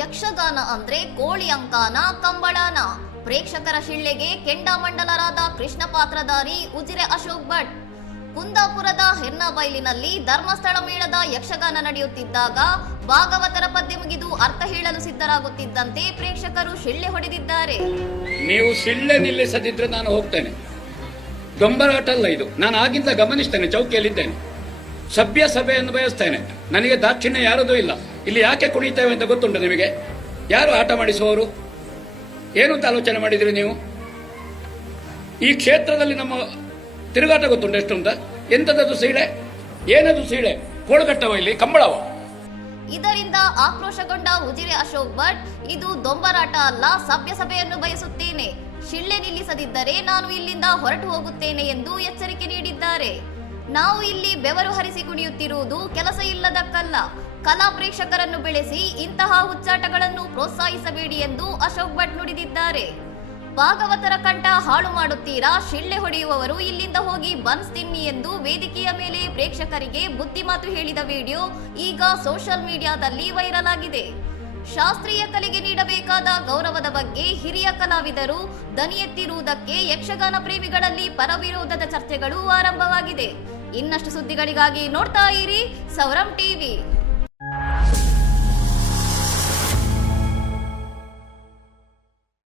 ಯಕ್ಷಗಾನ ಅಂದ್ರೆ ಕೋಳಿ ಅಂಕಾನ ಕಂಬಳಾನ. ಪ್ರೇಕ್ಷಕರ ಶಿಳ್ಳೆಗೆ ಕೆಂಡಾಮಂಡಲರಾದ ಕೃಷ್ಣ ಪಾತ್ರಧಾರಿ ಉಜಿರೆ ಅಶೋಕ್ ಭಟ್. ಕುಂದಾಪುರದ ಹೆರ್ನಬೈಲಿನಲ್ಲಿ ಧರ್ಮಸ್ಥಳ ಮೇಳದ ಯಕ್ಷಗಾನ ನಡೆಯುತ್ತಿದ್ದಾಗ ಭಾಗವತರ ಪದ್ಯ ಮುಗಿದು ಅರ್ಥ ಹೇಳಲು ಸಿದ್ಧರಾಗುತ್ತಿದ್ದಂತೆ ಪ್ರೇಕ್ಷಕರು ಶಿಳ್ಳೆ ಹೊಡೆದಿದ್ದಾರೆ. ನೀವು ಶಿಳ್ಳೆ ನಿಲ್ಲಿಸದಿದ್ರೆ ನಾನು ಹೋಗ್ತೇನೆ. ದೊಂಬರಾಟ ಅಲ್ಲ ಇದು. ನಾನು ಆಗಿಂದ ಗಮನಿಸ್ತೇನೆ, ಚೌಕಿಯಲ್ಲಿದ್ದೇನೆ. ಸಭ್ಯ ಸಭೆಯನ್ನು ಬಯಸ್ತೇನೆ. ನನಗೆ ದಾಕ್ಷಿಣ್ಯ ಯಾರದೂ ಇಲ್ಲ. ಇಲ್ಲಿ ಯಾಕೆ ಕುಣಿತೇವೆ ಅಂತ ಗೊತ್ತುಂಟು ನಿಮಗೆ? ಯಾರು ಆಟ ಮಾಡಿಸುವವರು? ಏನು ಅಂತ ಆಲೋಚನೆ ಮಾಡಿದ್ರಿ ನೀವು? ಈ ಕ್ಷೇತ್ರದಲ್ಲಿ ನಮ್ಮ ತಿರುಗಾಟ ಗೊತ್ತುಂಟು ಎಷ್ಟು ಅಂತ? ಎಂತದದು ಸೀಳೆ? ಏನದು ಸೀಳೆ? ಕೋಳುಗಟ್ಟವ ಇಲ್ಲಿ ಕಂಬಳವ? ಇದರಿಂದ ಆಕ್ರೋಶಗೊಂಡ ಉಜಿರೆ ಅಶೋಕ್ ಭಟ್, ಇದು ದೊಂಬರಾಟ ಅಲ್ಲ, ಸಭ್ಯ ಸಭೆಯನ್ನು ಬಯಸುತ್ತೇನೆ. ಶಿಳ್ಳೆ ನಿಲ್ಲಿಸದಿದ್ದರೆ ನಾನು ಇಲ್ಲಿಂದ ಹೊರಟು ಹೋಗುತ್ತೇನೆ ಎಂದು ಎಚ್ಚರಿಕೆ ನೀಡಿದ್ದಾರೆ. ನಾವು ಇಲ್ಲಿ ಬೆವರು ಹರಿಸಿ ಕುಣಿಯುತ್ತಿರುವುದು ಕೆಲಸ ಇಲ್ಲದಕ್ಕಲ್ಲ. ಕಲಾ ಪ್ರೇಕ್ಷಕರನ್ನು ಬೆಳೆಸಿ ಇಂತಹ ಹುಚ್ಚಾಟಗಳನ್ನು ಪ್ರೋತ್ಸಾಹಿಸಬೇಡಿ ಎಂದು ಅಶೋಕ್ ಭಟ್ ನುಡಿದಿದ್ದಾರೆ. ಭಾಗವತರ ಕಂಠ ಹಾಳು ಮಾಡುತ್ತೀರಾ? ಶಿಳ್ಳೆ ಹೊಡೆಯುವವರು ಇಲ್ಲಿಂದ ಹೋಗಿ ಬನ್ಸ್ ತಿನ್ನಿ ಎಂದು ವೇದಿಕೆಯ ಮೇಲೆ ಪ್ರೇಕ್ಷಕರಿಗೆ ಬುದ್ಧಿ ಮಾತು ಹೇಳಿದ ವಿಡಿಯೋ ಈಗ ಸೋಷಿಯಲ್ ಮೀಡಿಯಾದಲ್ಲಿ ವೈರಲ್ ಆಗಿದೆ. ಶಾಸ್ತ್ರೀಯ ಕಲೆಗೆ ನೀಡಬೇಕಾದ ಗೌರವದ ಬಗ್ಗೆ ಹಿರಿಯ ಕಲಾವಿದರು ದನಿ ಎತ್ತಿರುವುದಕ್ಕೆ ಯಕ್ಷಗಾನ ಪ್ರೇಮಿಗಳಲ್ಲಿ ಪರವಿರೋಧದ ಚರ್ಚೆಗಳು ಆರಂಭವಾಗಿದೆ. ಇನ್ನಷ್ಟು ಸುದ್ದಿಗಳಿಗಾಗಿ ನೋಡ್ತಾ ಇರಿ ಸೌರಂ ಟಿವಿ.